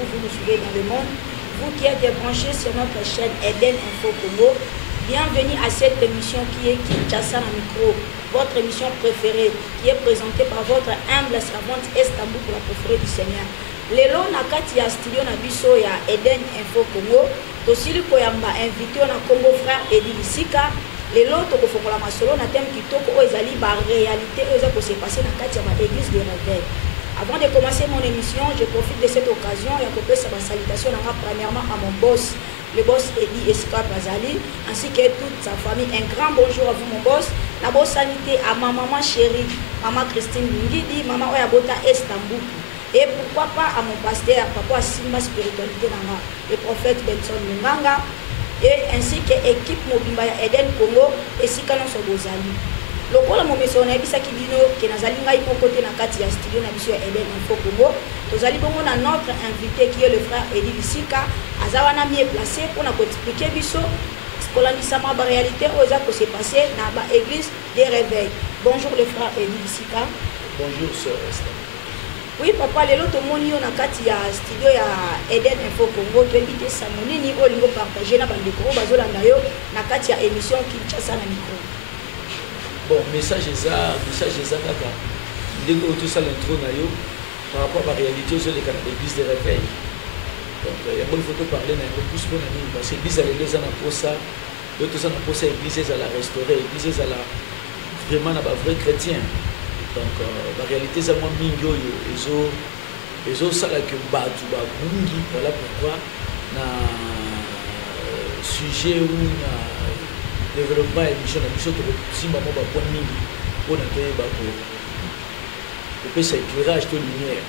où vous nous suivez dans le monde. Vous qui êtes branchés sur notre chaîne Eden Info Congo, bienvenue à cette émission qui est Kinshasa na micro, votre émission préférée, qui est présentée par votre humble servante Estamboul pour la préférée du Seigneur. Lelo na kati ya studio na biso ya Eden Info Congo, tosili koyamba invité na Congo frère Edi Bisika. Lelo tokofokola masolo na thème kitoko oyo ezali ba réalité oyo eza ko se passer na kati ya ba église de réveil. Avant de commencer mon émission, je profite de cette occasion et à sa salutation premièrement à mon boss, le boss Edi Esika Bazali, ainsi que toute sa famille. Un grand bonjour à vous mon boss. La bonne sanité à ma maman chérie, maman Christine Lungidi, maman Oyabota Estamboul. Et pourquoi pas à mon pasteur, papa Simba Spiritualité Nanga, le prophète Benson Munganga, et ainsi que l'équipe Mobimbaya Eden Congo, et Sikano Sobozali. Le rôle de mon mission est que Nazali Ngai mon côté na kati ya studio na biso Eden Info Congo. Tozali bongo na notre invité qui est le frère Edi Bisika, azawana mieux placé pour nous expliquer biso kolandisama ba réalité oza ko se passer na ba église des réveils. Bonjour le frère Edi Bisika. Bonjour sœur Esther. Oui, papa, lelo tomoni yo na kati ya studio ya Eden Info Congo, to invité Samonini o lingo partager na bandeko bazolanda yo na kati ya émission Kinshasa na micro. Bon, message eza kaka. Ndenge tout ça l'intro na yo par rapport à la réalité sur les canaux d'église de réveil. Donc il y a bon faut parler un peu plus pour nous parce que l'église elle est déjà pour ça. Tout ça na pour ça église elle a restauré, église elle a vraiment na ba vrai chrétien. Donc la réalité c'est moi mingo ils ont ça là que batu ba bungi voilà pourquoi na sujet ou na développement émission na biso to simba mo ba point mingi pour na te ba ko peut ça éclairage de lumière.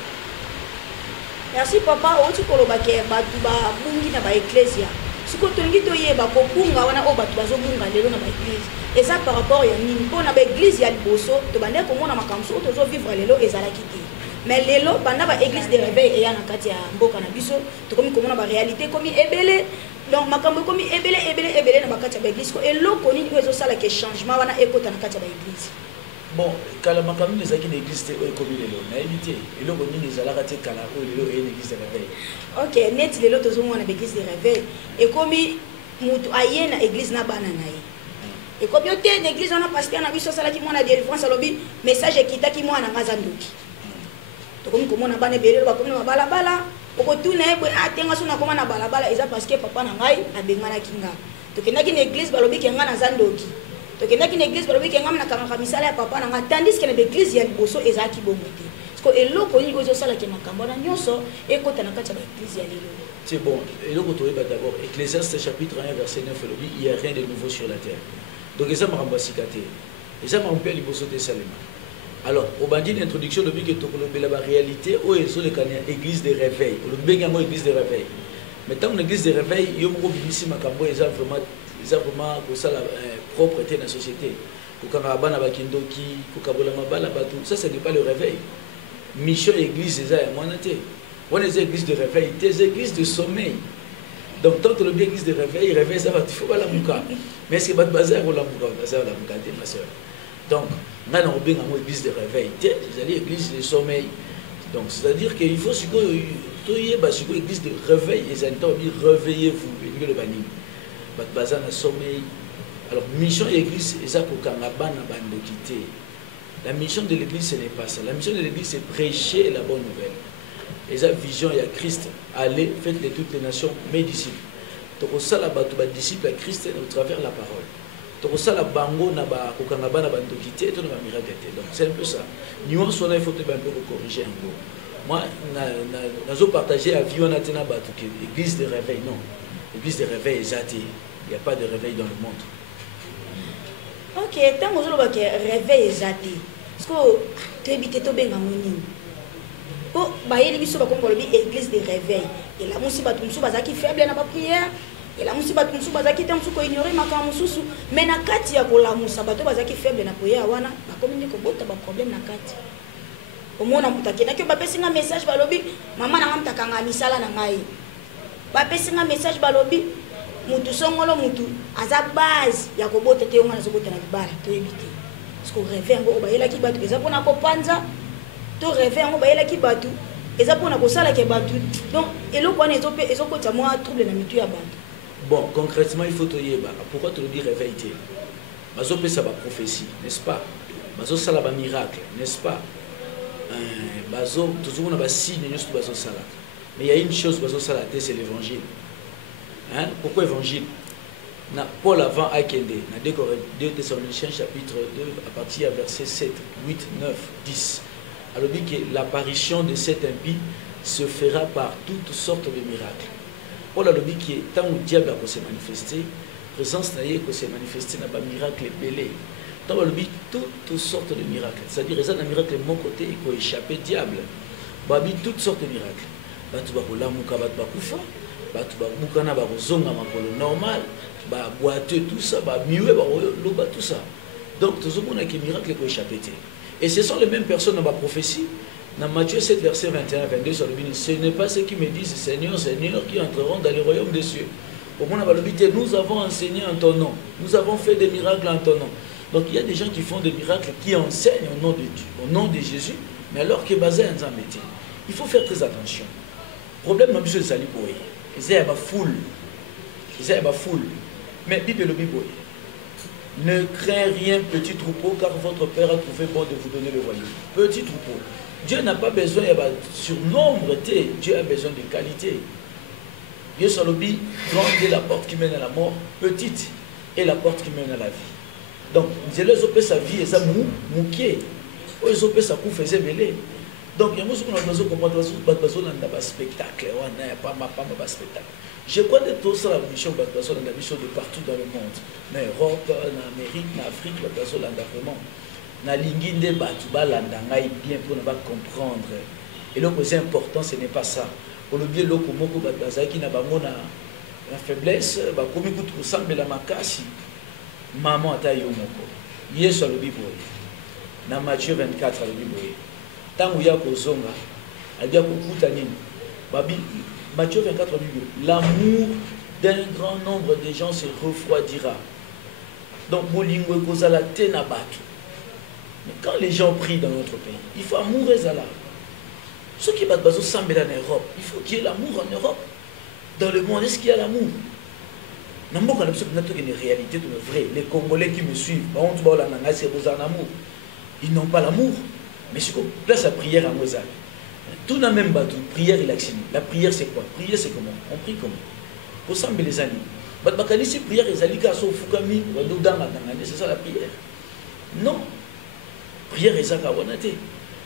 Merci papa oti koloba ke batu ba bungi na ba ecclesia siko tongi to yeba ko bunga wana o batu bazo bunga lelo na ba ecclesia. Et ça par rapport à nini pour na ba église ya liboso to bande ko mona makamso to zo vivre lelo ezalaki te. Mais lelo banda ba église de réveil et ya na kati ya mboka na biso to komi ko mona ba réalité komi ebele donc makambo komi ebele na ba kati ya ba église ko eloko nini ezo sala ke changement wana ekota na kati ya ba église. Bon, kala makambo ezaki na église te oyo komi lelo na éviter eloko nini ezalaka te kala oyo lelo e église de réveil. OK, net lelo to zo mona ba église de réveil et komi mutu aye na église na bana na ye. Et comme yo te l'église on a pasteur na biso sala ki mona délivrance alobi message ekita ki mwana ngaza ndoki. To komi ko mona bana belelo ba komi na bala bala oko tuna e boy atenga sona koma na bala bala eza parce que papa na ngai abengana kinga. To kenda ki na église balobi ke ngana zandoki. To kenda ki na église balobi ke ngam na kanga misala ya papa na ngai tandis que na église ya liboso eza ki bongo te. Parce que eloko ni ozo sala ke makambo na nyonso ekota na kati ya église ya lelo. C'est bon, eloko to yeba d'abord Ecclésiaste chapitre 1 verset 9 il dit il y a rien de nouveau sur la terre. Donc, ils ont rembasicate. Ils ont rempli les bosses de Salema. Alors, au bandit d'introduction, depuis que tu as la réalité, où ils ont l'église de réveil. Le bégain église de réveil. Maintenant, l'église de réveil, ils ont ici Makambo, ils ont vraiment propreté dans la société. Ça, ce n'est pas le réveil. Mission église, c'est ça. On est église de réveil, des églises de sommeil. Donc, tant que le bien église de réveil, réveil, ça va, il faut pas la mouka. Mais c'est pas de bazar ou la mouka, bazar la mouka, ma soeur. Donc, maintenant, on a une église de réveil, c'est-à-dire église de sommeil. Donc, c'est-à-dire qu'il faut que une église de réveil, et ça dit réveillez-vous, le banim. Pas de bazar de sommeil. Alors, mission église, c'est ça pour qu'on a quitter. La mission de l'église, ce n'est pas ça. La mission de l'église, c'est prêcher la bonne nouvelle. Et sa vision, il y a Christ. Allez, faites de toutes les nations mes disciples. Donc, ça, là, tu vas disciple à Christ au travers de la parole. Donc, ça, là, bango, naba, kokangaba, naba, ndokité, et tout, naba, miracle. Donc, c'est un peu ça. Nuance, on a, il faut un peu corriger un peu. Moi, nous avons partagé à vie, on a tenu à battre l'église de réveil. Non. L'église de réveil est athée. Il n'y a pas de réveil dans le monde. OK, tant que vous avez réveil est athée. Parce que tu habites tout bien dans mon île. Po bayeli biso ba kombo lobi église de réveil et la musi ba tumsu bazaki faible na ba prière et la musi ba tumsu bazaki tansu ko ignorer makama mususu mais na kati ya kola musa bato bazaki faible na prière wana ba komini ko bota ba problème na kati omona mutakena ke ba pesinga message ba lobi mama na ngamta kanga misala na ngai ba pesinga message ba lobi mutu songolo mutu aza base ya ko bota te ngana zo bota na bibala to ebité parce que réveil ngo ba yela ki bato eza pona ko panza to réveil ngo bayela ki batu Et ça pour na kosala ke batu. Donc eloko wana ezokota moi trouble na mitu ya batu. Bon, concrètement, il faut te dire, pourquoi te le dire réveil? Bazo peut ça prophétie, n'est-ce pas? Bazo ça la miracle, n'est-ce pas? Bazo toujours on a signe juste bazo ça. Mais il y a une chose bazo ça c'est l'évangile. Hein? Pourquoi évangile? Na Paul avant Akende, na 2 Thessaloniciens chapitre 2 à partir du verset 7, 8, 9, 10. Alors dit que l'apparition de cet impie se fera par toutes sortes de miracles. Paul a dit que tant que le diable a se manifester, présence n'a pas se manifester dans un miracle belé. Tant que dit toutes sortes de miracles. C'est-à-dire que un miracle de mon côté il faut échapper au diable. Babi toutes sortes de miracles. Batu ba kulamuka batu ba kufa, batu ba bukana ba kozonga makolo normal, ba boiteux tout ça, ba miwe ba loba tout ça. Donc tout ce monde a qui miracle pour échapper. Et ce sont les mêmes personnes dans ma prophétie. Dans Matthieu 7, verset 21-22, sur le ministre, ce n'est pas ceux qui me disent Seigneur, Seigneur, qui entreront dans le royaume des cieux. Au monde nous avons enseigné en ton nom, nous avons fait des miracles en ton nom. Donc il y a des gens qui font des miracles, qui enseignent au nom de Dieu, au nom de Jésus, mais alors que basé en Zambété. Il faut faire très attention. Le problème, c'est que c'est foule. C'est foule. Mais Bible le Bible. Ne crains rien, petit troupeau, car votre Père a trouvé bon de vous donner le royaume. Petit troupeau. Dieu n'a pas besoin de surnombre, Dieu a besoin de qualité. Dieu Salobi, grande est la porte qui mène à la mort, petite est la porte qui mène à la vie. Donc, Dieu les opère sa vie et sa mouké. Ils opèrent sa coupe faisait mêler. Donc, il y a beaucoup de choses qu'on a un spectacle. Spectacle. Je crois que tout ça, la mission de partout dans le monde. Mais Europe, en Amérique, en Afrique, vraiment. Na linginde batu balanda ngai bien pour ne pas comprendre. Et le plus important, ce n'est pas ça. Pour le bien, loko moko bazaki na bamona la faiblesse, ba komi kutu kosambe la makasi. Maman ata yo moko. Yesu alobi boye. Na Matthieu 24 alobi boye. Tangu ya kozonga, adia kokuta nini? Babi Matthieu 24 alobi boye. L'amour d'un grand nombre de gens se refroidira. Donc bolingo kozala te na batu. Mais quand les gens prient dans notre pays, il faut amour et zala. Ceux qui battent bazo sambe en Europe, il faut qu'il y ait l'amour en Europe. Dans le monde, est-ce qu'il y a l'amour? Nous avons une réalité de vrai. Les Congolais qui me suivent, ils n'ont pas l'amour. Mais si on place la prière à Mozart, tout n'a même pas de prière et l'action. La prière c'est quoi? Prière c'est comment? On prie comment? Pour sambe les amis. Si prière et zalika sont fukami, c'est ça la prière. Non. Prière et zaka wanate.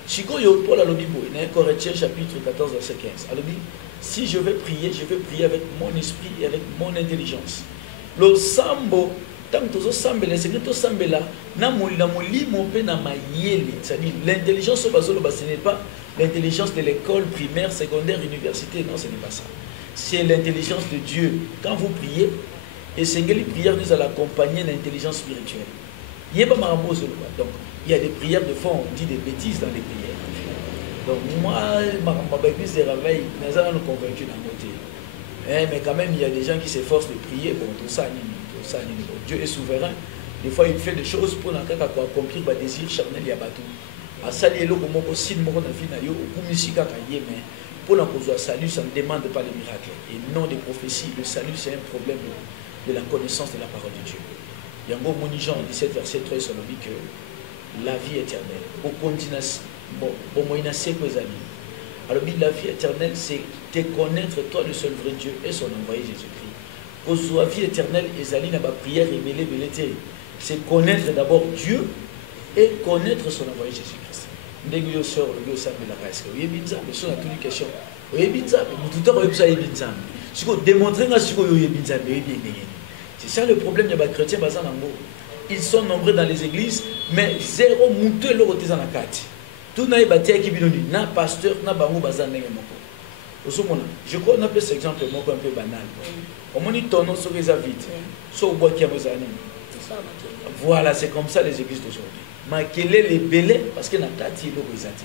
Chiko yo Paul a l'obibo, dans 1 Corinthiens chapitre 14 verset 15. Alors si je vais prier avec mon esprit et avec mon intelligence. Le sambo, tant que tu sambe les secrets sambe là, na moli mon pe na mayele. C'est-à-dire l'intelligence ce n'est pas l'intelligence de l'école primaire, secondaire, université. Non, ce n'est pas ça. C'est l'intelligence de Dieu. Quand vous priez, et c'est les prières nous allons accompagner l'intelligence spirituelle. Donc, il y a des prières de fois, on dit des bêtises dans les prières. Donc moi, ma église de réveil, nous allons nous convaincre dans notre mais quand même, il y a des gens qui s'efforcent de prier. Bon, tout ça, Dieu est souverain. Des fois, il fait des choses pour accomplir des désirs charnels. Il y a tout. À saluer le moment aussi, pour la salut, ça ne demande pas les miracles. Et non des prophéties. Le salut, c'est un problème de la connaissance de la parole de Dieu. Il y a un mot, Jean 17, verset 13, sur le dit que la vie éternelle. Au continent, alors, la vie éternelle, c'est te connaître, toi, le seul vrai Dieu, et son envoyé Jésus-Christ. Pour la vie éternelle, Ezali n'a pas prière et mêlé, c'est connaître d'abord Dieu et connaître son envoyé Jésus-Christ. Ndegu sort le Dieu sambe la race. Oui, binza, mais sur la toute question. Oui, binza, mais tout le temps, ça est binza. Si vous démontrez que vous avez binza, c'est ça le problème des chrétiens basés en Angola. Ils sont nombreux dans les églises, mais zéro mouteux leur côté dans la carte. Tout n'a pas été équilibré, na pasteur, na bango bazan n'engagé moko. Je crois qu'on a cet exemple un peu banal. On m'a dit ton nom sur les avides, sur le bois qui a besoin. Voilà, c'est comme ça les églises d'aujourd'hui. Mais quel est les bélés parce que na kati l'eau exaté.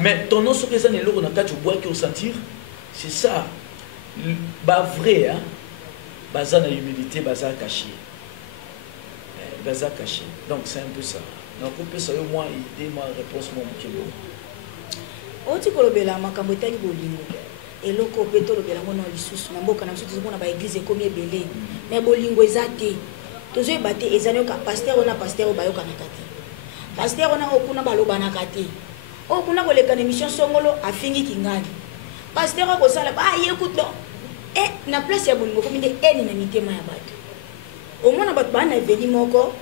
Mais ton nom sur les années l'eau na kati au bois qui au sentir, c'est ça. Bah vrai hein. Bazan a humilité, bazan caché. Bazan caché. Donc c'est un peu ça. Donc, on peut savoir, moi, idée, ma réponse, mon petit mot. oti kolobela makambo etali bolingo eloko pe tolobela ngo na lisusu na mboka na biso tozomona ba église ekomi ebele mais bolingo eza te tozoyeba te ezali yoka pasteur ona pasteur oyo bayokanaka te pasteur ona okuna balobanaka te okuna koleka na émission songolo afingiki ngani pasteur akosala ye kuto na place ya bolingo komi nde eni na mitema ya bato omona bato bana eveni moko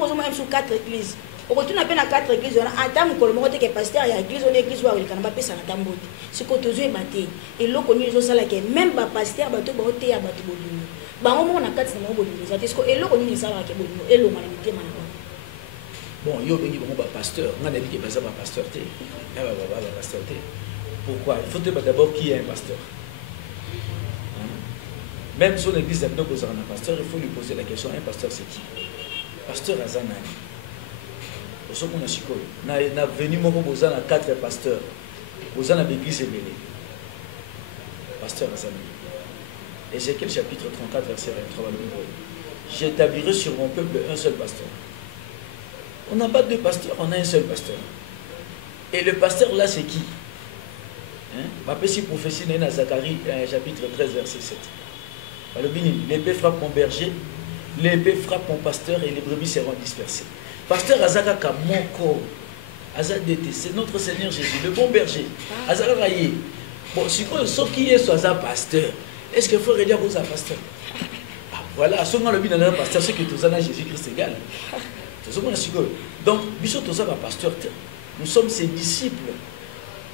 ozomona biso 4 église okotuna pe na 4 église wana ata mokolo moko te ke pasteur ya église ona église oyo akoleka na bapesa na tambo te siko tozoyeba te eloko nini ezosala ke même bapasteur bato baoteya bato bolingo bango moko na kati na bango bolingo eza te siko eloko nini esalaka ke bolingo elonga na mitema na bango. Bon, yo bengi bango bapasteur nga nayebi ke baza bapasteur te bapasteur te. Pourquoi? Il faut d'abord qui est un pasteur. Même sur l'église d'Abdo Bozarana pasteur, il faut lui poser la question, un pasteur c'est qui? Pasteur Azanani. Au second, on a venu mon Bozana 4 pasteurs. Bozana l'église est mêlée. Pasteur Azanani. Ézéchiel chapitre 34, verset 23. J'établirai sur mon peuple un seul pasteur. On n'a pas 2 pasteurs, on a un seul pasteur. Et le pasteur là c'est qui? Ma petite prophétie dans Zacharie chapitre 13 verset 7. L'épée frappe mon berger, l'épée frappe mon pasteur et les brebis seront dispersées. Pasteur Azaka Kamoko, Azadete, c'est notre Seigneur Jésus, le bon berger. Azaka Raye. Bon, si ce qui est soit un pasteur, est-ce qu'il faut redire aux pasteur? Voilà, seulement le bien d'un pasteur, c'est que tous en Jésus-Christ égal. Donc, Bishop Tosa va pasteur, nous sommes ses disciples.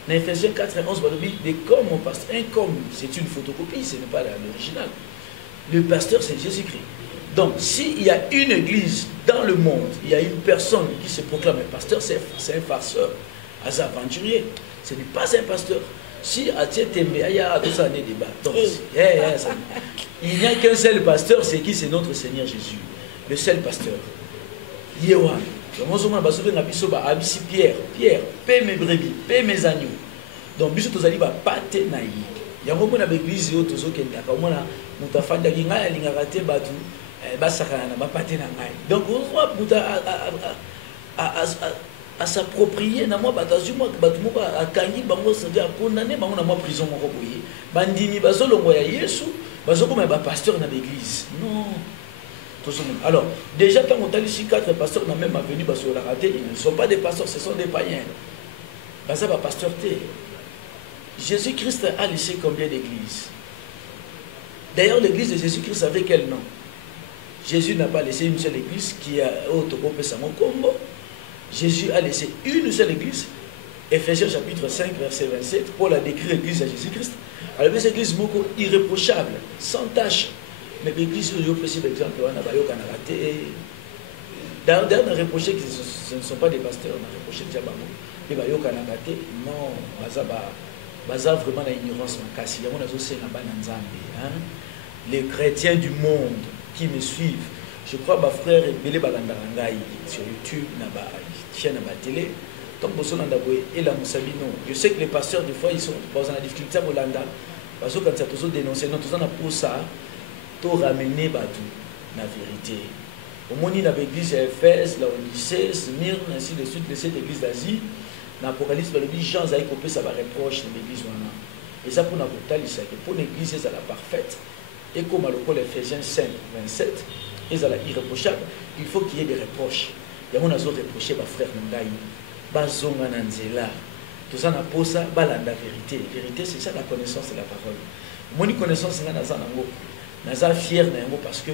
Dans Ephésiens 4 et 11, des comme mon pasteur, un comme, c'est une photocopie, ce n'est pas l'original. Le pasteur, c'est Jésus-Christ. Donc, s'il y a une église dans le monde, il y a une personne qui se proclame un pasteur, c'est un farceur, un aventurier. Ce n'est pas un pasteur. Si il y a 2 années de débat. Donc, il n'y a qu'un seul pasteur, c'est qui? C'est notre Seigneur Jésus. Le seul pasteur. Yewan. Pierre, paie mes brebis, paie mes agneaux. Donc, biso tozali ba pate na yi. Yango mona l'église yo tozokenda ka mona mutafanda ki ngai alingaka te batu basakana na ba pate na ngai. Donc, on voit muta à s'approprier na moi batazu moi batu moko akangi bango sanga condamné bango na moi prison moko boye. Bandimi bazolongo ya Yesu, bazokoma ba pasteur na l'église. Non. Alors, déjà, quand on a ici 4 pasteurs, on a même venu sur la raté, ils ne sont pas des pasteurs, ce sont des païens. Ça va pasteur. Jésus-Christ a laissé combien d'églises? D'ailleurs, l'église de Jésus-Christ avait quel nom? Jésus n'a pas laissé une seule église qui a autocopé sa combo. Jésus a laissé une seule église. Ephésiens chapitre 5, verset 27, Paul a décrit l'église de Jésus-Christ. Alors, cette église irréprochable, sans tâche. Mais l'église, il y a aussi des exemples, on a raté. D'ailleurs, on a reproché que ce ne sont pas des pasteurs, on a reproché que c'est des raté. Non, c'est vraiment l'ignorance. Les chrétiens du monde qui me suivent, je crois que frère sur YouTube, sur la télé, je sais que les pasteurs, des fois, ils sont dans la difficulté à Bolanda. Parce que quand ils ont dénoncé, nous avons pour ça. Pour ramener la vérité. Au moins, il y a l'église à Éphèse, la Odyssée, Smyrne, ainsi de suite, les 7 églises d'Asie. Dans l'Apocalypse, Jean a coupé ça va reproche de l'église. Et ça, pour l'église, c'est la parfaite. Et comme à l'école Ephésiens 5, 27, ils sont irréprochables, il faut qu'il y ait des reproches. Il y a mon azo reproché, ma frère Nangaï, Bazonga Nanzela. Tout ça, on a ça, la vérité. La vérité, c'est ça la connaissance de la parole. Mon connaissance, c'est ça. Naza fier parce que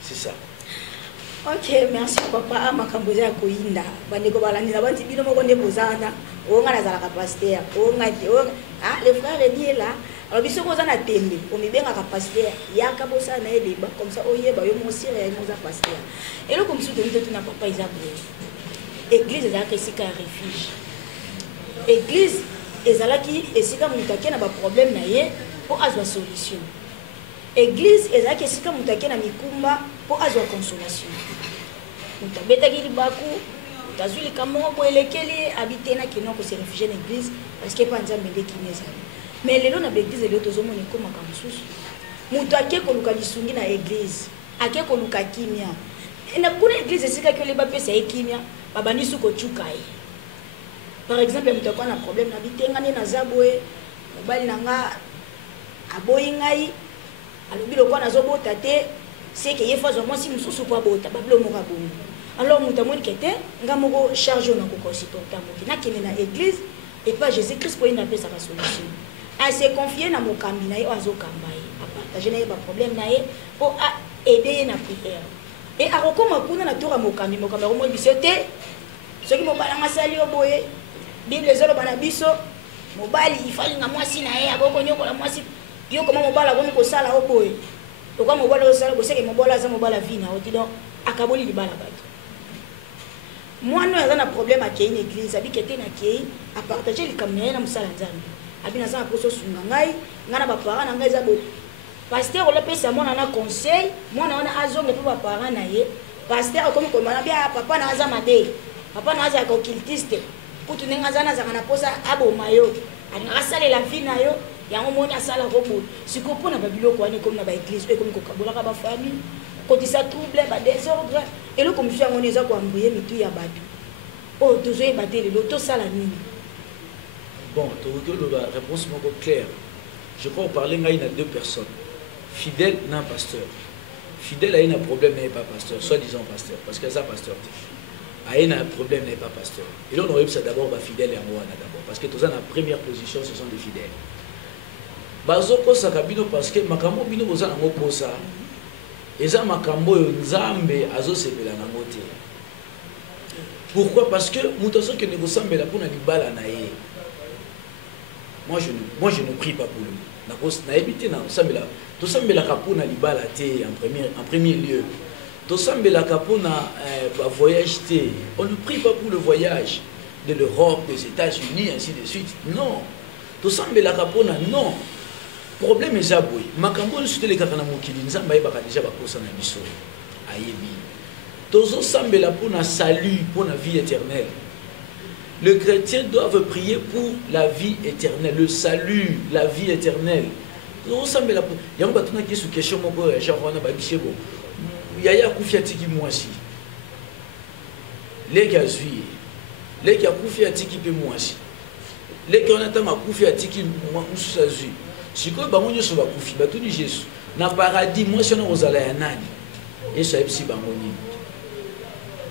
c'est ça. Ok, merci papa. Makamboza ya koinda. Bandeko balandina banti bino moko nde bozana. Onga nazalaka pasteur. Onga le frère dit là. Alors biso bozana tembe. O mibenga ka pasteur. Yaka bosa na eleba comme ça oyeba yo mosire ya moza pasteur. Et le comme si tu na papa Isabelle. Église ezalaka esika ya refuge. Église ezalaki esika mutake na ba problème na ye. Pour avoir solution. Église est là que si comme mutake na mikumba pour avoir consolation. Mutabeta ki libaku, tazuli kamoko boelekeli habiter na kino ko se réfugier dans l'église parce que pas nzambe nde kineza. Mais lelo na l'église lelo tozomona koma kamsusu. Mutake ko luka lisungi na église, ake ko luka kimia. Na kuna église sika que le ba pesa kimia, babani su ko chukai. Par exemple, il y a un problème, il y a un zaboué, il y a un aboyingai, il y a un zobotate, c'est qu'il y a un si nous sommes pas bota, alors nous avons dit que nous avons chargé nos concitoyens, nous avons l'église, et pas Jésus-Christ pour une solution. À se confier dans mon cambi, à partager les problèmes, pour aider dans la prière. Et à recommander na tour à mon cambi, mon cambi, ceux qui m'ont pas sali au boye, Bible les autres banabiso, mobile, il fallait nga mwasi na ye, aboko nyoko la mwasi, yo comment mobile abongo ko sala au boye. Pourquoi mobile au sala, c'est que mobile za mobile vie na oti donc akaboli libala bato. Moi nous avons un problème à une église, abi kete na kei, à partager les caméras na musala nzambe. Abi na za poso sunga ngai, ngana ba parents na ngai za bo. Pasteur le pesa moi na conseil, moi na azonga pe ba parents na ye. Pasteur comme ko mana bia papa na za made. Papa na za ko cultiste. Kutu nenga zana za kana posa abo mayo. Ani asale la vie na yo, yango moni asala robo. Siko pona ba biloko ani comme na ba église, comme ko kabola ka ba famille. Côté ça trouble, ba désordre. Et le comme on est ko ambuye mitu ya batu. Oh, toujours battre le loto sala nini. Bon, la réponse est claire. Je crois qu'on parlait de deux personnes. Fidèle, non pasteur. Fidèle a un problème, n'est pas pasteur, soi-disant pasteur, parce que ça pasteur. A un problème, n'est pas pasteur. Et là, on aurait ça d'abord fidèle et en d'abord, parce que tous en première position, ce sont des fidèles. Bazoko sakabino parce que makambo bino boza nango posa. Eza makambo nzambe azosepela nango te. Pourquoi? Parce que mutoso que negosambela pona libala na ye. Moi je ne prie pas pour lui. Na évité na sambela. To sambela kapona libala te en premier lieu. To sambela kapona voyage te. On ne prie pas pour le voyage de l'Europe, des États-Unis, ainsi de suite. Non. To sambela kapona non. Problème est zaboué. Makambo ne soutient les kakana mokili nzamba yebaka déjà bakosa na biso. Ayebi. Tozo sambela pour na salut, pour la vie éternelle. Le chrétien doit prier pour la vie éternelle, le salut, la vie éternelle. Tozo sambela pour. Yango batuna ki su question moko ya genre wana babishebo. Yaya kufia tiki mwasi. Leki azui. Leki akufia tiki pe mwasi. Leki onata makufia tiki mususa azui. Si quoi bangonyo so bakufi batuni Jésus. Na paradis moi si on ozala ya nani. Et ça epsi bangoni.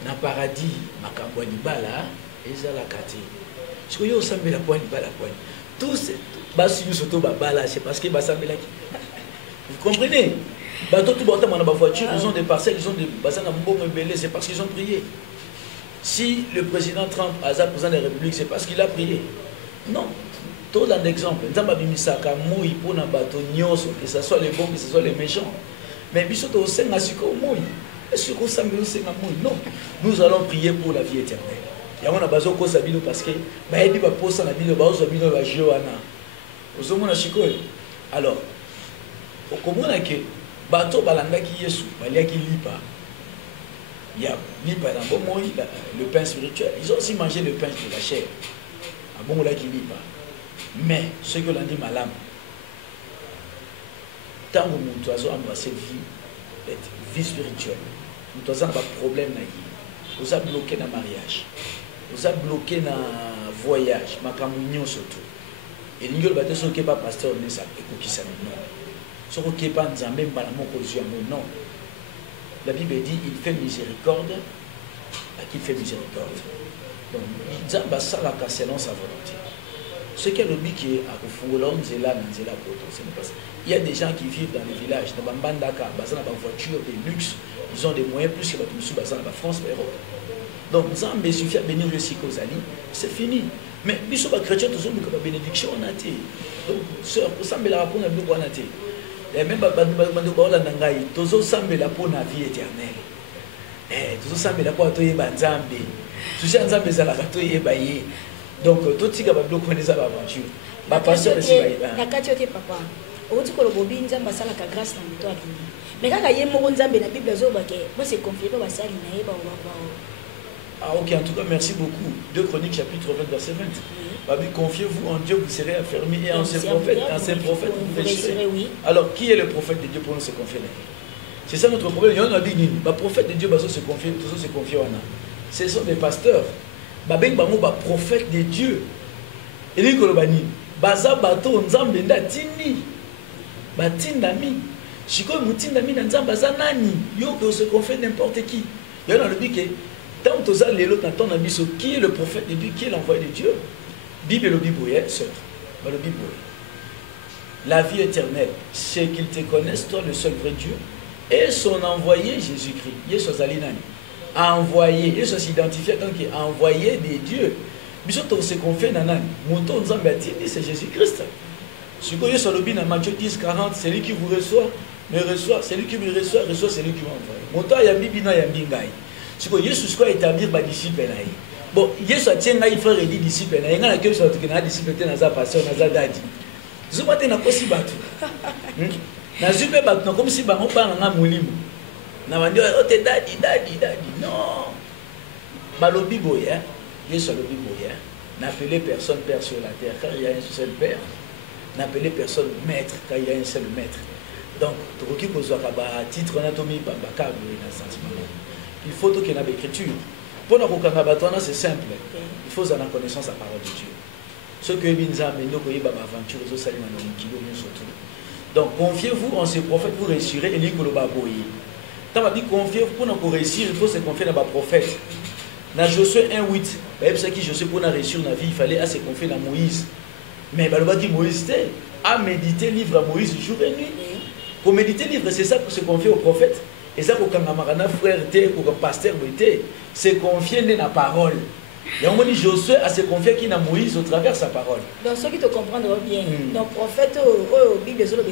Na paradis makambo ni bala ezala kati. Si ko yo sambela kwa ni bala kwa. Tous basi nous soto ba bala c'est parce que basambela ki. Vous comprenez? Bato tout bota na ba voiture, ils ont des parcelles, ils ont des basana mbongo belé, c'est parce qu'ils ont prié. Si le président Trump a za président de la République, c'est parce qu'il a prié. Non. Tout un exemple, que ce soit les bons, que ce soit les méchants. Mais non, nous allons prier pour la vie éternelle. Parce que alors, le pain spirituel. Ils ont aussi mangé le pain de la chair. Mais ce que l'on dit malam, tant que nous avons cette vie spirituelle, nous avons un problème, nous avons bloqué dans le mariage, nous avons bloqué dans le voyage, ma communion surtout. Et nous avons dit que pas pasteur, mais ça peut ça non. Ce qui n'est pas même pas non. La Bible dit il fait miséricorde à qui fait miséricorde. Donc, il a selon sa volonté. Ce qui est le but qui est à Kofungola, il y a des gens qui vivent dans les villages, dans Bambandaka, dans la voiture, des luxe, ils ont des moyens plus que dans la France, l'Europe. Donc, il suffit de bénir le Sikosali, c'est fini. Mais nous sommes chrétiens, nous sommes une bénédiction en athée. Donc, sœur, pour ça, la pour la vie éternelle. Et même tous la pour la vie éternelle. Tous la pour la vie éternelle. Donc, tout ce qui est des aventures. Ma passion est si papa. On dit que le bobby n'a pas la grâce dans le toit. Mais quand il y a un Bible, moi c'est confié pas ça. Ah ok, en tout cas, merci beaucoup. 2 Chroniques chapitre 20 verset 20. Confiez-vous en Dieu, vous serez affermis et en ses prophètes, vous réussirez. Alors, qui est le prophète de Dieu pour nous se confier là? C'est ça notre problème. Il y en a dit, le prophète de Dieu va se confier, tout ça se confier. Ce sont des pasteurs. babeng bango ba prophète de Dieu. Eli kolobani baza bato nzambe nda tindi batindami sikoyo mutindami na nzambe aza nani yo pe se confie n'importe qui yo na lobi ke tant toza lelo na ton biso qui est le prophète de Dieu, qui est l'envoyé de Dieu. Bible le Bible sœur ba le Bible la vie éternelle c'est qu'ils te connaissent toi le seul vrai Dieu et son envoyé Jésus-Christ. Yesu azali nani envoyé, Yesu s'identifie en tant qu'envoyé de Dieu. Biso to se confie na nani moto nzambe atindi c'est Jésus-Christ. Si vous avez dans Matthieu 10, 40, celui qui vous reçoit, me reçoit, celui qui me reçoit, reçoit celui qui m'envoie. Monta yambi bina yambi ngai. Si vous Jésus quoi établir ba disciple naï. Bon, Jésus a tient ngai frère et dit disciple naï. Ngana ke so to na disciple te na za pasteur na za dadi. Zuba te na kosi batu. Na zupe batu comme si bango pa nga molimo. Na bandi o te dadi. Non. Balobi boya, Jésus lobi boya. N'appelez personne père sur la terre car il y a un seul père. N'appelez personne maître car il y a un seul maître. Donc, titre anatomie, il faut qu'il y ait une écriture. Pour la c'est simple. Il faut avoir connaissance de la parole de Dieu. Ce que aventure, donc, confiez-vous en ces prophètes, vous réussirez et quand on dit confiez-vous pour réussir, il faut se confier dans les prophètes. Dans Josué 1:8, c'est qui Josué pour réussir dans la vie, il fallait se confier dans Moïse. Mais dit Moïse a médité livre à Moïse jour et nuit. Pour méditer livre, c'est ça pour se confier au prophète. Et ça pour quand frère pour pasteur se confier dans la parole. Et on dit Josué a se confier qui dans Moïse au travers de sa parole. Donc ceux qui te comprendront bien, donc prophète Bible prophète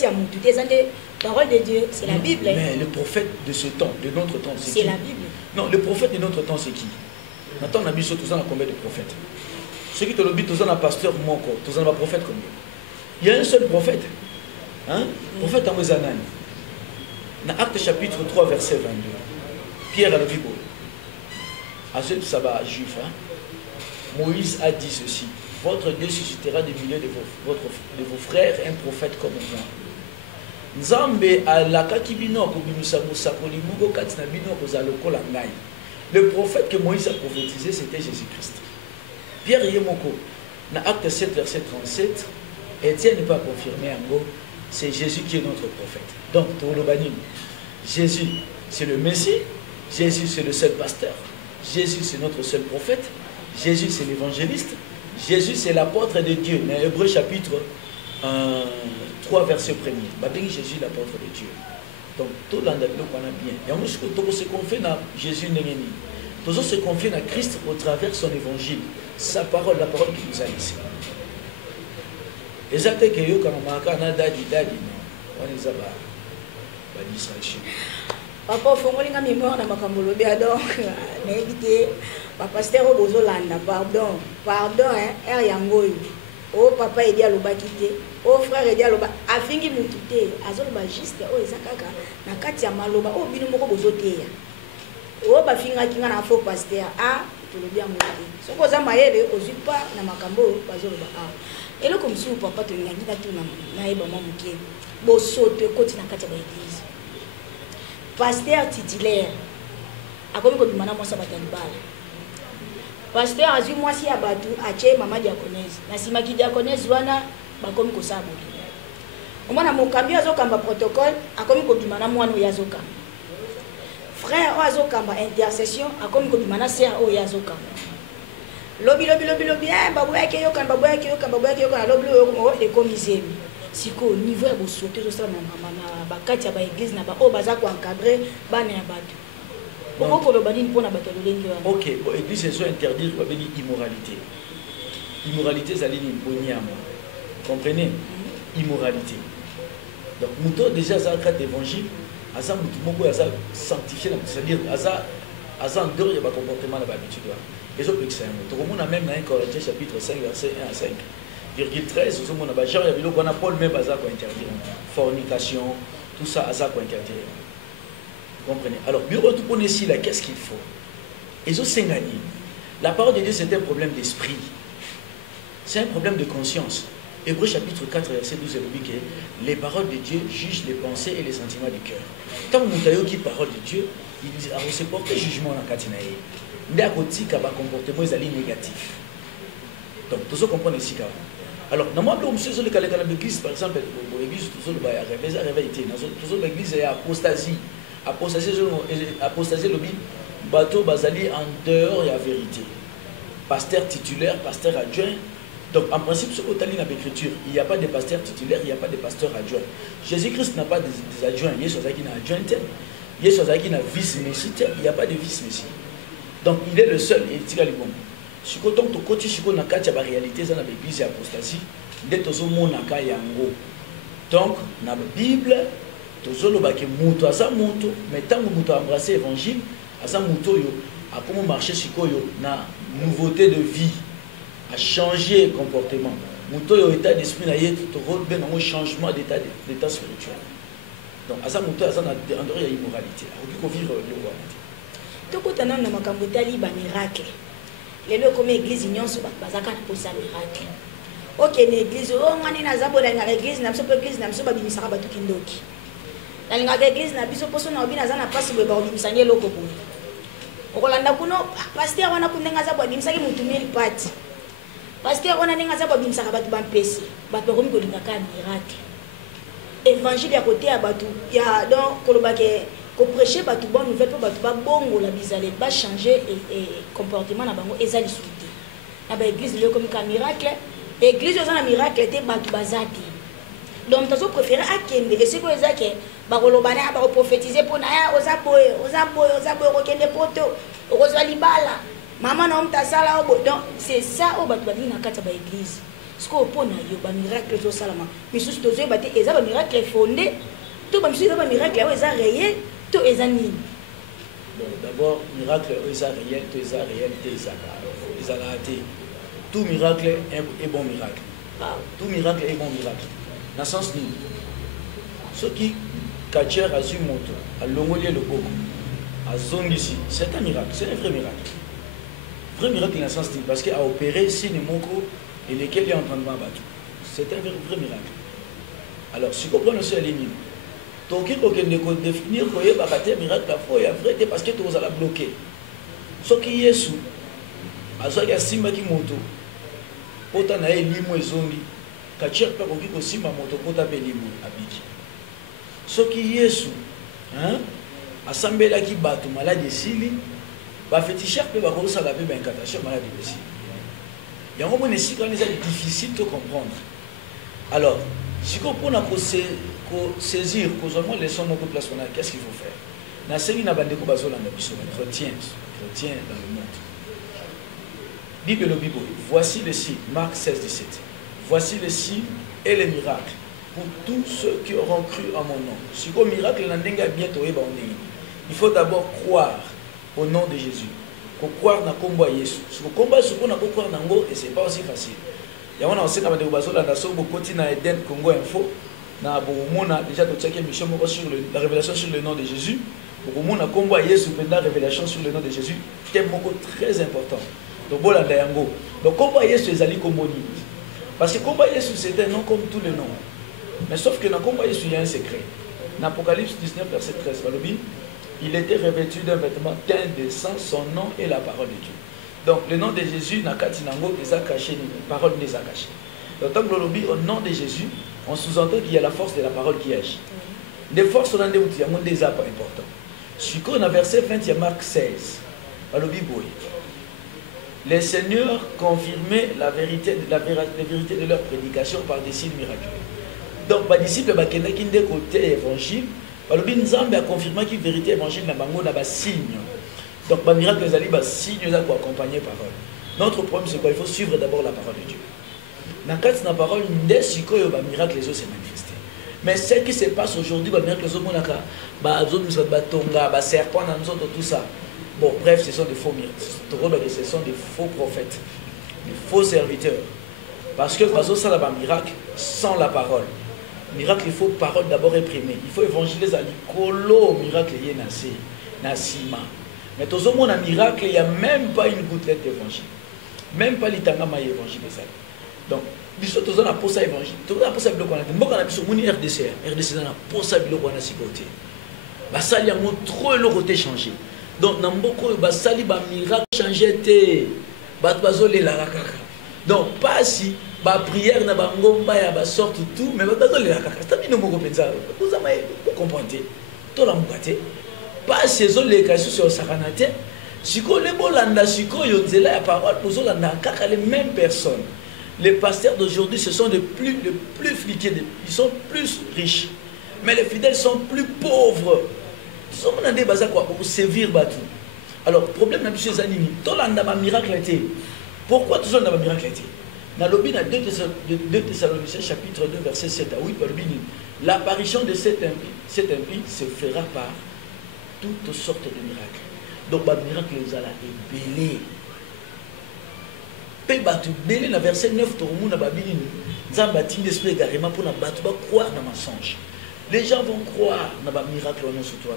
il y a parole de Dieu, c'est la Bible. Mais le prophète de ce temps, de notre temps, c'est qui? C'est la Bible. Non, le prophète de notre temps, c'est qui? Maintenant, on a vu surtout ça, on a combien de prophètes? Ceux qui te l'ont dit, tous un pasteur Moko, tous un prophète combien? Il y a un seul prophète. Hein? Prophète Amouzanan. Dans Acte chapitre 3, verset 22. Pierre à la Bible. À ce ça va juif. Hein? Moïse a dit ceci. Votre Dieu suscitera des milliers de vos frères un prophète comme moi. Nzambe alaka kibino ko bimusa musa ko limugo katina bino ko zalokola ngai. Le prophète que Moïse a prophétisé, c'était Jésus-Christ. Pierre Yemoko, dans Acte 7, verset 37, Étienne n'est pas confirmé en gros, c'est Jésus qui est notre prophète. Donc, Jésus, c'est le Messie, Jésus, c'est le seul pasteur, Jésus, c'est notre seul prophète, Jésus, c'est l'évangéliste, Jésus, c'est l'apôtre de Dieu. Dans Hébreu chapitre 3, verset 1er, Jésus, l'apôtre de Dieu. Donc, tout le monde a bien. Et on se confie à Jésus, nous se confier à Christ au travers de son évangile, sa parole, la parole qu'il nous a laissée. Et ça, c'est que quand on a dadi, non, on est à distraction. Papa, il faut que je mémoire dans ma cambolobie, donc, n'évitez, papa, c'était au Bozolanda, pardon, hein, Yangoy. Oh, papa, il dit à l'obakité. Oh, frère, il dit à l'oba. Afingi mutute, azoloba juste, oh, ezakaka, nakati ya maloba, oh, binu moko bozote. Oh, bafinga kinga na faux pasteur. Ah, tu le bien monté. Ce qu'on a maillé, aux pas na makambo, bazoloba. Ah. Et là, comme si vous papa te n'yagi tout na eba mamuke. Bo sote côté na kati ya l'église. Pasteur titulaire. A comme ko bimana mo sabata libala. Pasteur azu mwasi ya batu ache mama diaconesse. Na simaki diaconesse wana ba comme ko sabo. Omana mokambi azokamba protocole, a comme ko bimana mwana yazokamba. Frère azokamba intercession, a comme ko bimana sœur o yazokamba. Lobi babu yake yokan lobi yo de commissaire. Siko niveau ya bosote to ça na bakati ya ba église na ba o baza ko encadrer bana ya batu. Pourquoi ko lobani mpona bato lolengi wana? OK, bon église c'est interdire ko beni immoralité. Immoralité ça ligne boniamo. Comprenez? Immoralité. Donc muto déjà ça carte d'évangile, asa mutu moko asa sanctifié, c'est-à-dire asa en dehors de ba comportement na ba habitude. Et autres tout le monde a même dans 1 Corinthiens chapitre 5 verset 1 à 5 virgule 13 tout le monde a genre il y a Paul même bazar quoi interdire fornication tout ça azar quoi interdire. Vous comprenez? Alors bureau tout connaît ici là qu'est-ce qu'il faut? Ils ont s'engagné. La parole de Dieu c'est un problème d'esprit. C'est un problème de conscience. Hébreu chapitre 4 verset 12 il dit que les paroles de Dieu jugent les pensées et les sentiments du cœur. Tant que nous avons qui parole de Dieu, il dit on se porter jugement dans Katinaï. Ndé à côté qui a comportement négatif. Donc tout ça comprendre ici. Alors normalement monsieur sur l'église par exemple l'église tout ça le réveil tout l'église est apostasie le bateau basali en dehors de la vérité. Pasteur titulaire, pasteur adjoint. Donc en principe ce côté dans l'écriture, il n'y a pas de pasteur titulaire, il n'y a pas de pasteur adjoint. Jésus-Christ n'a pas des adjoints, il y a chose qui n'a adjoint, il y a chose qui n'a vice-messie, il n'y a pas de vice-messie. Donc il est le seul et il tire les bombes. Si vous avez côté si vous avez la réalité dans l'église et l'apostasie, vous avez yango. Donc dans la Bible, vous avez que muto asa muto, mais tant que muto embrasser l'évangile, asa muto yo a comment marcher sur na nouveauté de vie, à changer de comportement. Muto yo état d'esprit na yé tout rôle ben un changement d'état spirituel. Donc asa muto asa na endroit ya immoralité. On peut vivre le roi. Tout côté na makambo tali ba miracle. Les lois comme église union sur bazaka pour ça miracle. OK l'église oh ngani na zabola na église na biso église na biso ba bimisaka batu kindoki. Na linga église na biso poso na obina za na passe boye ba bimisanye loko boye. Okolanda kuno pasteur wana kundenga za bo bimisaki mutumeli pati. Pasteur wana nenga za bo bimisaka batu bampesi. Batu komi ko linga ka miracle. Évangile à côté à batu ya donc kolobake ko prêcher batu bonne nouvelle pour batu ba bongo la bizale ba changer et comportement na bango ezali soudi na ba église le comme un miracle église ozana miracle te batu bazati donc tazo préférer akende et c'est quoi ezake ba kolobana ba prophétiser pour na ya ozaboye ko kende poto okozwa libala mama na omta sala obo donc c'est ça o batu bali na kata ba église ce qu'on pona yo ba miracle zo salama mais sous tozo ba te eza ba miracle fondé to ba misusu ba miracle o eza réel. D'abord, miracle est réel, tout miracle est bon miracle. Tout miracle est bon miracle. Dans le sens où ceux qui kachèrent à Zumoto, à Longolier le Boko, à Zongisi, c'est un miracle, c'est un vrai miracle. Vrai miracle dans le sens où parce qu'il a opéré Sinemoko et lesquels il est en train de battre. C'est un vrai miracle. Alors, si vous comprenez aussi à l'énigme, donc il faut définir que le miracle est vrai parce que tu vas bloquer. Ce qui est sous, à ce qui est simba qui moto, pota na elimo ezongi, kachir pa koki ko simba moto pota pe limo abiki. Ce qui est sous, hein, assemblée qui batu malade sili, ba féticheur pe ba ko sala pe ba incantation malade aussi. Il y a un moment ici quand c'est difficile de comprendre. Alors, si on prend saisir causellement les sons de place, qu'est-ce qu'il faut faire? Dans ce qui n'a pas de chrétien dans le monde. Bible le Bible. Voici le signe, Marc 16, 17. Voici le signe et les miracles pour tous ceux qui auront cru en mon nom. Si le miracle il faut d'abord croire au nom de Jésus. Pour croire dans le combat Jésus. Si le combat est croire dans le et ce n'est pas aussi facile. Il y a un enseignement de Bazola dans le continent Eden Congo Info. Déjà mission sur la révélation sur le nom de Jésus. Pour le monde a combat Jésus pendant la révélation sur le nom de Jésus. C'est très important. Donc voilà d'ayango. Donc combat Jésus est allé comme parce que combat Jésus c'est un nom comme tous les noms. Mais sauf que dans combat Jésus il y a un secret. Dans Apocalypse 19 verset 13, il était revêtu d'un vêtement teint de sang, son nom et la parole de Dieu. Donc le nom de Jésus n'a qu'à tinango les a cachés, la parole les a cachés. Donc tant que l'on au nom de Jésus, on sous-entend qu'il y a la force de la parole qui agit. Des forces on a des outils, il y a des apps importants. Si on a verset 20, il y a Marc 16. Les seigneurs confirmaient la vérité de leur prédication par des signes miraculeux. Donc les disciples qui ont des côtés évangile, Nzambe a confirmé que la vérité évangile n'a pas signe. Donc les miracles les alliés signes pour accompagner la parole. Notre problème c'est quoi? Il faut suivre d'abord la parole de Dieu. Dans la parole, les miracles les autres s'est manifesté. Mais ce qui se passe aujourd'hui, les miracles les autres, serpents, tout ça. Bon, bref, ce sont des faux miracles. Ce sont des faux prophètes, des faux serviteurs. Parce que ça n'a pas miracle sans la parole. Miracle, il faut parole d'abord imprimée. Il faut évangéliser à l'icolo, miracle, il y a nasima. Mais tout le monde a miracle, il n'y a même pas une gouttelette d'évangile. Même pas l'itangama évangélisé. Donc, biso toza na posa évangile. Toza na posa biloko na mboka na biso moni RDC. RDC na posa biloko na sikoté. Basali yango trop le côté changé. Donc Namboko basali ba miracle changer te. Bat bazole la kaka. Donc pas si ba prière na bangomba ya ba sorte tout mais bat bazole la kaka. C'est bino moko penza. Vous avez comprenez. To la mukate. Pas ces les cas sur sakanate. Siko le bolanda siko yo nzela ya parole bozolanda kaka les mêmes personnes. Les pasteurs d'aujourd'hui ce sont les plus fliqués, ils sont plus riches. Mais les fidèles sont plus pauvres. Ils sont dans des bazar quoi pour servir Batou. Alors, problème de M. Zanini, tout le monde a un miracle. Pourquoi tout le monde a un miracle? Dans le 2 Thessaloniciens chapitre 2 verset 7 à 8, l'apparition de cet impie se fera par toutes sortes de miracles. Donc, le miracle est belé. Pe batu belé dans verset 9 tout le monde a babini. Zambati l'esprit carrément pour batu croire dans mensonge. Les gens vont croire dans le miracle dans ce toi.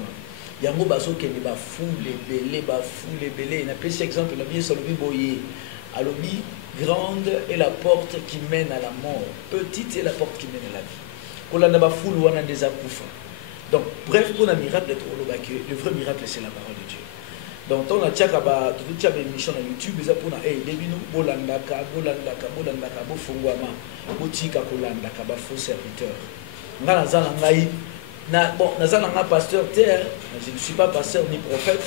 Yango baso kende ba foule belé na pesi exemple la bien solobi boye alobi grande est la porte qui mène à la mort, petite est la porte qui mène à la vie. Kolanda ba foule wana des akufa. Donc bref pour un miracle le vrai miracle c'est la parole de Dieu. Donc on a tchaka ba tout tchaka émission na YouTube za pour na debino bolandaka bo fungwama botika kolandaka ba faux serviteur. Ngala zala ngai. Bon, je ne suis pas pasteur, je ne suis pas pasteur ni prophète.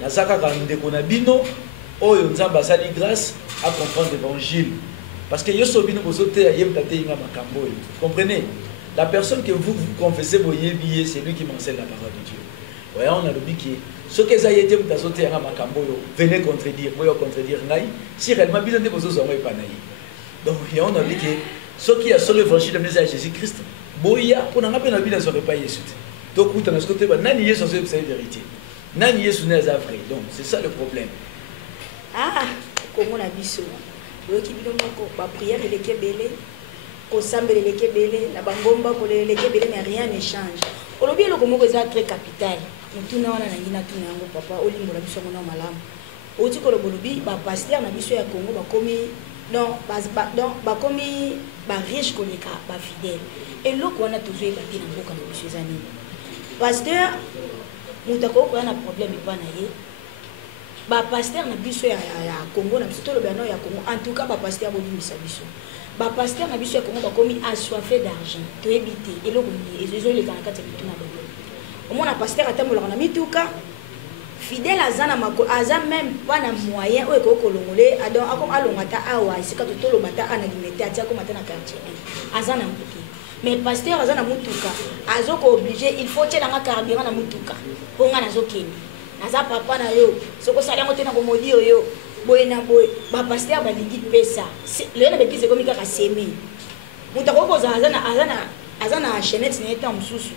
Je suis grâce à comprendre l'évangile. Parce que vous comprenez? La personne que vous confessez, c'est lui qui m'enseigne la parole de Dieu. Voyons, on a dit que ce que vous avez été venez contredire, si réellement vous avez besoin de donc, on a dit que ce qui a sur l'évangile de Jésus-Christ, boya pour n'en avoir bien sur pas Jésus. Donc où tu as ce côté nani Jésus c'est la vérité. Nani Jésus n'est pas vrai. Donc c'est ça le problème. Ah, comment on a vu ça? Le qui dit donc ba prière les kebele, ko sambe les kebele, la bangomba ko les kebele mais rien ne change. On le bien le comment c'est très capital. Tout na wana na ngina tout na ngo papa olimbo la biso mona malamu. Oti ko le bolobi ba pasteur na biso ya Congo ba komi non ba komi ba riche ko leka ba fidèle. Et là, on a toujours été dans le cas de M. Zanini. Pasteur, nous avons un problème. Le pasteur n'a pas Congo, en tout cas, le pasteur a dit le pasteur n'a pas Congo comme assoiffé d'argent, to éviter. Et là, ils ont les gars qui ont au pasteur a mis tout cas. Fidèle à Zana Mako, Aza même pas de moyen, ou est-ce Congolais, a donc comme Alongata Awa, c'est quand tout le matin à l'alimenter, à dire comme matin à quartier. Azana Moko. Mais pasteur Azana Mutuka, Azoko obligé, il faut tirer un carburant à Mutuka. Pour un Azokini. Aza papa na yo, ce que ça a monté dans le modi yo, boy na boy, ba pasteur va dire pesa. Le na bêtise comme il a sémé. Mutako Azana chaînette n'est en sous.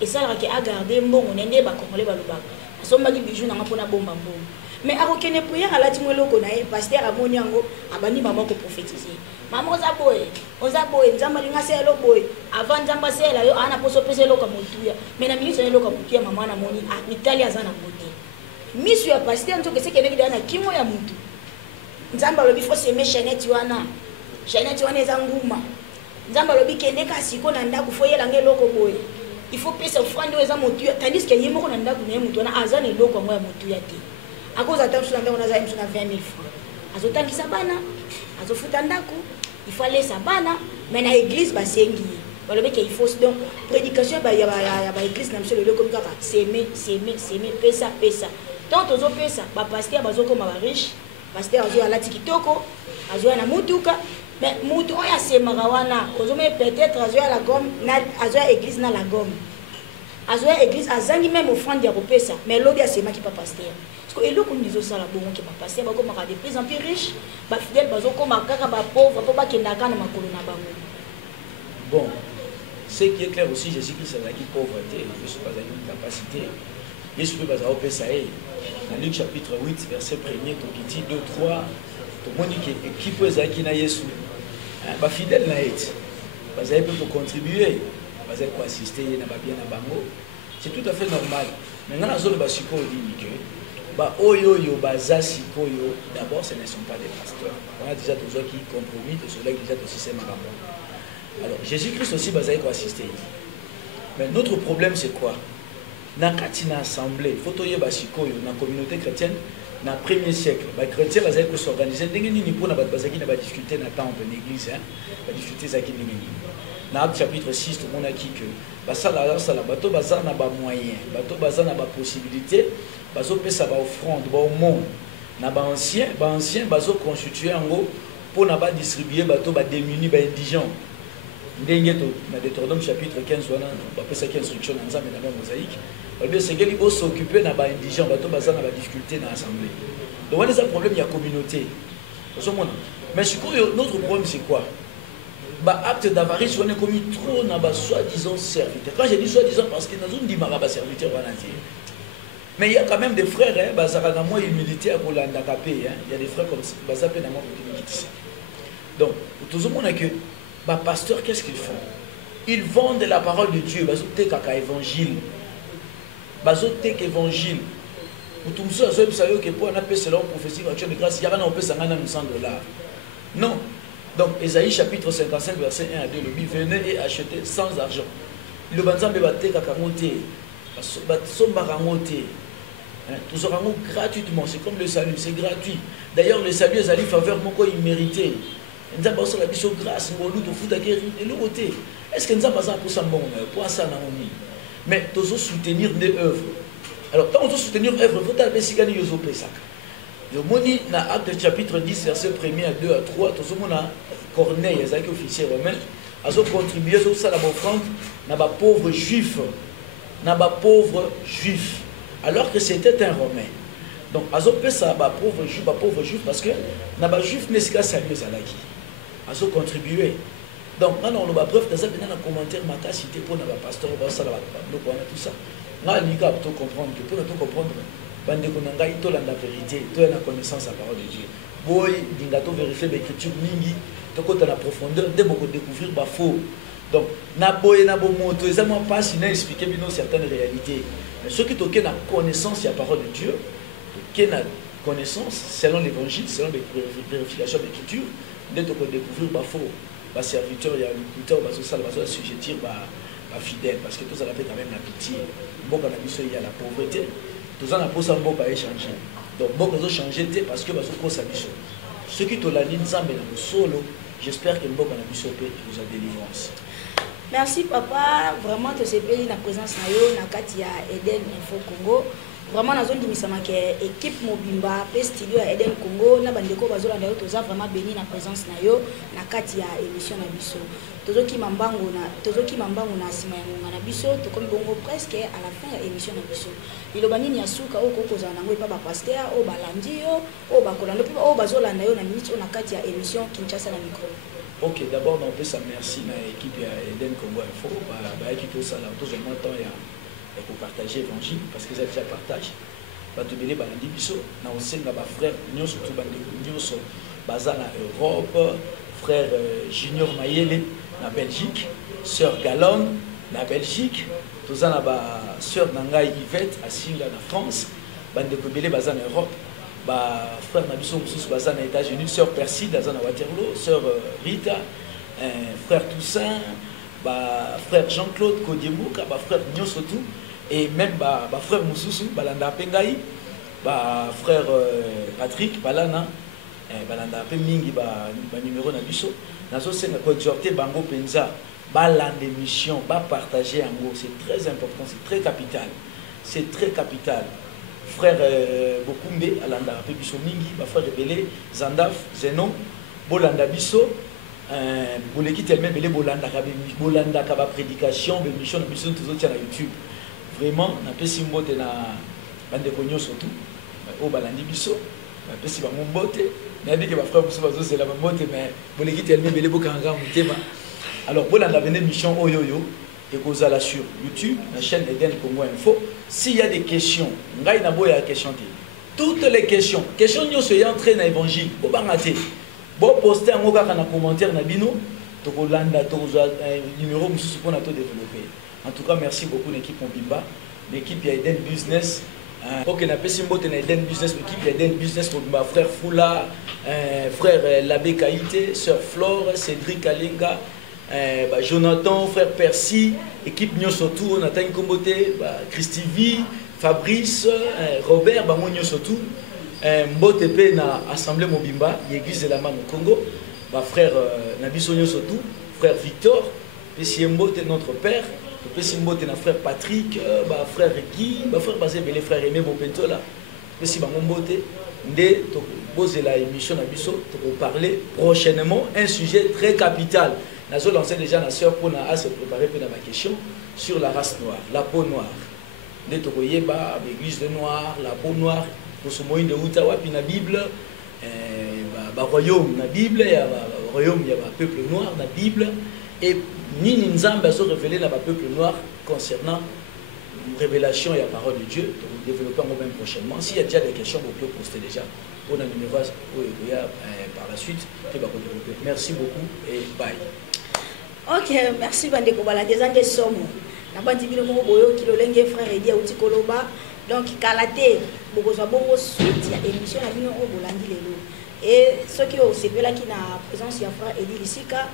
Et ça là qui a gardé bon, on est ba Congolais ba lobaka. Sombaki bijou na ngapona bomba bomba. Mais a aucune prière à la timolo ko na pasteur amoniango abani maman ko prophétiser. Maman oza boy nzamba linga selo boy avant nzamba sela yo ana poso pese loka mutuya. Mais na ministre loka mutuya maman na moni a Italia zana moté. Misu ya pasteur nzo ke sekene bidana kimo ya mutu. Nzamba lobi fo seme chaînette wana. Chaînette wana ezanguma. Nzamba lobi kende ka siko na ndako fo yela ngeloko boy. Il faut payer sa offrande aux amours, tandis qu'il y a un anda qui est un azan et l'eau comme moi moutouillati. À cause d'attendre sur la on a 20 000 francs. Azotan qui sabana, azofutandako, il faut aller sabana, mais na église basengi. Voilà mais qu'il faut donc prédication il y a église na monsieur le comme ça, s'aimer, pesa. Tant aux autres pesa, ba pasteur bazo comme riche, pasteur azo ala tikitoko, azo na mutuka. Mais mutu oya semaka wana ozome peut-être azoya la gomme na azoya église na la gomme azoya église azangi même offrande ya kopesa mais lobi asemaki pa pasteur parce que eloko nizo sala bongo ke pa pasteur bakomaka de plus en plus riche ba fidèle bazokoma kaka ba pauvre po bakendaka na makolo na bango. Bon, ce qui est clair aussi, Jésus-Christ a dit pauvreté, je ne suis pas une capacité. Jésus peut pas opérer dans Luc chapitre 8 verset 1er qui dit 2 3 tout le monde dit qui peut être qui na Jésus. Bah fidèle na être, parce qu'ils peuvent contribuer, parce qu'ils peuvent assister na bien na bango, c'est tout à fait normal. Maintenant la zone basiko dit que bah oyo bazasiko yo d'abord ce ne sont pas des pasteurs. On a déjà tous ceux qui compromis, tous ceux qui déjà aussi c'est marrant. Alors Jésus-Christ aussi basaï pour assister. Mais notre problème c'est quoi? na kati na assemblée faut toyeba sikoyo na communauté chrétienne na premier siècle ba chrétien bazali ko s'organiser ndenge nini pona ba bazaki na ba discuter na temple na église hein ba discuter zaki ndenge nini na Acte chapitre 6 tout monde a dit que basala sala bato bazana ba moyen bato bazana ba possibilité bazo pesa ba offrande ba aumône na ba ancien bazo constituer ngo pona ba distribuer bato ba démunis ba indigents ndenge to na Deutéronome chapitre 15 wana ba pesa ki instruction na nzambe na ba mosaïque ba bien sengeli bo s'occuper na ba indigents bato bazana ba difficulté na assemblée donc on a un problème il y a communauté mais notre problème c'est quoi bah acte d'avarice on est commis trop na ba soi-disant serviteur quand je dis soi-disant parce que dans une dimara ba serviteur wana mais il y a quand même des frères hein bazara na moi humilité à kolanda kapé hein il y a des frères comme ça bazape na moi qui donc tout le monde a que bah pasteur qu'est-ce qu'ils font ils vendent la parole de Dieu bazote kaka évangile bazote évangile tout le monde a savez que pour un appel selon prophétie voiture de grâce il y a on peut s'engager $100 non. Donc, Ésaïe chapitre 55, verset 1 à 2, le dit venez et achetez sans argent. Le banzambe bate kakamote, sombaramote, tout aura gratuitement, c'est comme le salut, c'est gratuit. D'ailleurs, le salut est à faveur moko immérité. Nous avons la mission grâce, nous avons tout à guérir et l'autre. Est-ce que nous avons besoin pour ça bon, pour ça non? Mais nous devons soutenir des œuvres. Alors, quand on doit soutenir une œuvre, il faut taper si gagner yoso pesak. Le moni na Acte chapitre 10 verset 1er à 2 à 3 tout le monde a Corneille les officiers romains a contribué à ça la offrande na ba pauvre juif alors que c'était un romain donc azo pesa ba pauvre juif parce que na ba juif nesika saluer zalaki azo contribuer donc maintenant on va preuve dans un commentaire ma cité pour na ba pasteur ba ça la tout ça na lika pour comprendre que pour tout comprendre bande konanga itolanda vérité to na connaissance la parole de Dieu boy dingato vérifier l'écriture mingi to kota na profondeur de beaucoup découvrir ba faux donc na boy na bo moto exactement pas si na expliquer bino certaines réalités mais ceux qui toquent na connaissance la parole de Dieu qui na connaissance selon l'évangile selon les vérifications de l'écriture de to découvrir ba faux ba serviteur il y a l'auditeur ba ça ba sujetir ba fidèle parce que tout ça fait quand même la pitié bon quand il y a la pauvreté tous en apposant beaucoup à échanger donc beaucoup ont changé parce que ceux qui te la ligne solo j'espère que beaucoup a mission vous a délivrance. Merci papa vraiment te ces pays la présence na yo na kati ya Eden Info Congo vraiment na zone dimisama ke équipe mobimba pe studio ya Eden Congo na bandeko bazola na yo toza vraiment béni na présence na yo na kati ya émission na biso tozoki mambango na sima ya ngonga na biso to comme bongo presque à la fin ya émission na biso liloba nini ya suka oko kozala nango epa ba pasteur o balandi yo o bakolanda pe o bazolanda yo na minute na kati ya émission Kinshasa na micro. Ok, d'abord on peut ça merci à l'équipe Eden Congo Info ba équipe ça là tout le temps ya pour partager l'évangile parce que ça déjà partage bato belé balandi biso na osenga ba frère nyonso to bande nyonso baza na Europe frère Junior Mayele na Belgique sœur Galone na Belgique toza na ba sœur Nangai Yvette asinga na France bande ko belé baza na Europe ba frère na biso mususu baza na États-Unis sœur Perside baza na Waterloo sœur Rita frère Toussaint ba frère Jean-Claude Kodiemuka ba frère nyonso tout et même ba frère Mususu balanda pengai ba frère Patrick balana balanda pe mingi ba numéro na biso nazo senga ko exhorter bango penza balanda mission ba partager en gros c'est très important c'est très capital frère Bokumbe alanda pe biso mingi ba frère Belé Zandaf Zeno bolanda biso boleki tellement belé bolanda ka ba prédication be mission na biso tous autres na YouTube vraiment na pesi mbote na bande konyo surtout au balandi biso na pesi ba mbote na biki ba frère muso bazo c'est la mbote mais boleki tellement belé bokanga mutema alors bolanda bene mission oyoyo et kozala sur YouTube la chaîne Eden Congo Info s'il y a des questions ngai na boya question toutes les questions nyoso ya entrer na évangile bo bangate bo poster ngo kaka na commentaire na bino to kolanda to numéro mususu pour na to développer. En tout cas, merci beaucoup l'équipe Mobimba, l'équipe Eden Business. Ok, na pesi mbote na Eden Business, l'équipe Eden Business Mobimba, frère Foula, frère Labé Kaïté, sœur Flore, Cédric Alenga, Jonathan, frère Percy, équipe Nyosotou, on attend Kombote, Christy V, Fabrice, Robert, Nyosotou, Mbotepe na Assemblée Mobimba, l'église de la main au Congo, frère Nabiso Nyosotou, frère Victor, Pessi Mbote notre père, Pessi Mbote notre frère Patrick, frère Guy, frère Basé, les frères Aimé Bopentola, Pessi Mbote, Ndé, poser la émission Nabiso, pour parler prochainement un sujet très capital. Nous avons lancé déjà la sœur pour se préparer pour ma question sur la race noire, la peau noire. Nous avons l'église de noir, la peau noire, pour ce moyen de Outawa, puis la Bible, le royaume, la Bible, il y a le royaume, il y a le peuple noir, la Bible, et Nini Nzamba a révélé le peuple noir concernant une révélation et la parole de Dieu. Donc, nous développons même prochainement. S'il y a déjà des questions, vous pouvez poster déjà. On a un numéro par la suite. Merci beaucoup et bye. Ok, merci Bandeko Bala. Des années sommes. Na bandi bino mo boyo kilo lenge frère Edia uti koloba. Donc kalaté boko za bongo suite ya émission na bino o bolandi lelo. Et ceux qui au sepela qui na présence ya frère Edi Lisika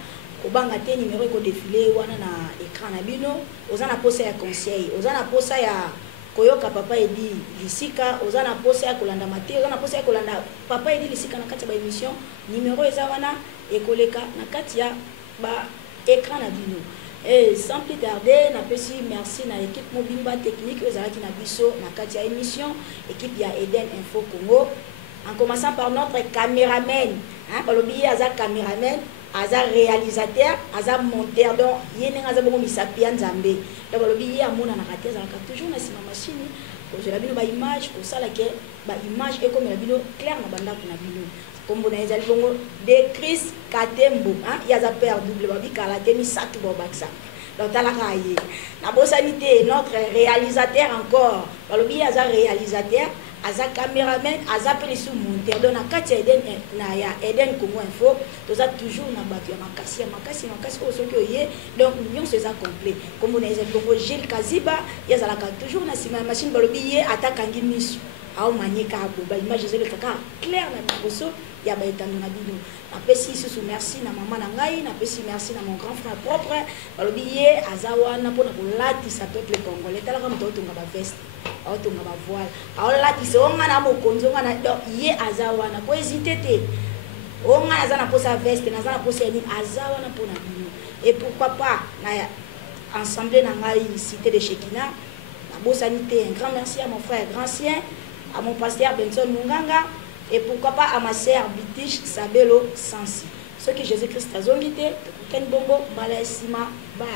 obanga te numéro ko défilé wana na écran na bino, ozana posa ya conseil, ozana posa ya koyoka papa Edi Lisika, ozana posa ya kolanda mate, ozana posa ya kolanda papa Edi Lisika na kati ba émission, numéro eza wana ekoleka na kati ya ba écran na bino. Et sans plus tarder, na pesi merci na équipe Mobimba technique ezalaki na biso na kati ya émission, équipe ya Eden Info Congo, en commençant par notre caméraman, hein, balobi aza caméraman, aza réalisateur, aza monteur, donc yene aza bongo misapia nzambe. Donc balobi amona na raté azalaka toujours na sima machine, pour la bino ba image, pour ça la ke ba image et comme la bino clair na banda na bino. Comme vous avez dit, de Chris Katembo, il y a un père double, il y a un sac de Bobaxa. Donc, la bosanité, notre réalisateur encore, il y a un réalisateur, un caméraman, un appelé sous monteur. Donc, quand il y a Eden Congo Info, il y a toujours un makasi, donc, nous sommes complet. Comme vous avez dit, Gilles Kaziba, il y a toujours une machine, il y a attaque en guimis. Au manieka boba image zele kaka clair na biso ya ba etando na bino na pesi sous merci na maman na ngai na pesi merci na mon grand frère propre balobi ye azawa na pona kolati sa peuple congolais tala comme to tunga ba veste au tunga ba voile au lati se onga na mokonzo ngana do ye azawa na ko hésiter te onga na zana posa veste na zana posa ni azawa na pona bino et pourquoi pas na ensemble na ngai cité de Chekina na bosanité. Un grand merci à mon frère grand sien, à mon pasteur Benson Munganga et pourquoi pas à ma sœur Bitish Sabelo Sansi. Ce que Jésus-Christ a zongité, Ken Bongo, Bala Sima, bye.